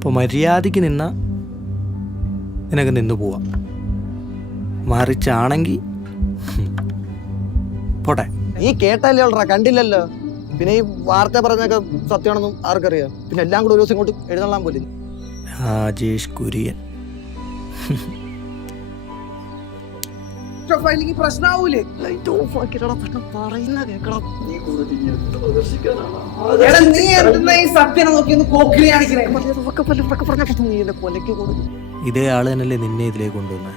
അപ്പോൾ മര്യാദയ്ക്ക് നിന്ന നിനക്ക് നിന്ന് പോവാം, മറിച്ചാണെങ്കിൽ പോട്ടെ. നീ കേട്ടല്ലേ ഉള്ളടാ, കണ്ടില്ലല്ലോ. പിന്നെ ഈ വാർത്ത പറഞ്ഞൊക്കെ സത്യമാണെന്നും ആർക്കറിയാം. പിന്നെ എല്ലാം കൂടെ ഒരു ദിവസം ഇങ്ങോട്ട് എഴുന്നള്ളാൻ പോലും. രാജേഷ് കുര്യൻ പ്രശ്നാവൂലേ? ഇതേ ആള് തന്നെയല്ലേ നിന്നെ ഇതിലേക്ക് കൊണ്ടുവന്നേ?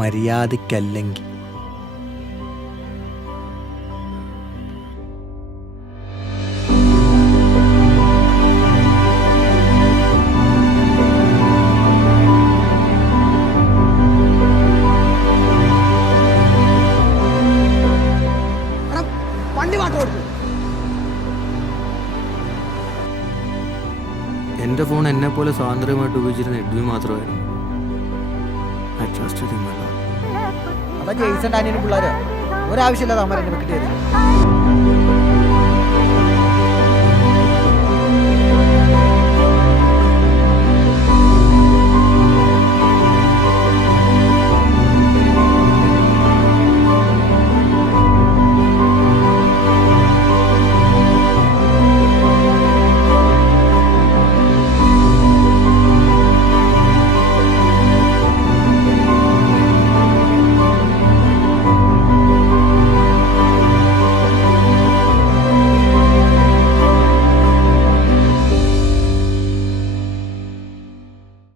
മര്യാദക്കല്ലെങ്കിൽ എൻ്റെ ഫോൺ എന്നെ പോലെ സ്വാതന്ത്ര്യമായിട്ട് ഉപയോഗിച്ചിരുന്ന എഡ്വിൻ മാത്രമായിരുന്നു. I trusted him. അതാ ജെയ്സൺ ഡാനിയലും പിള്ളേരോ ഒരാവശ്യമില്ലാതെ അമ്മ എന്നെ വെക്കിട്ട്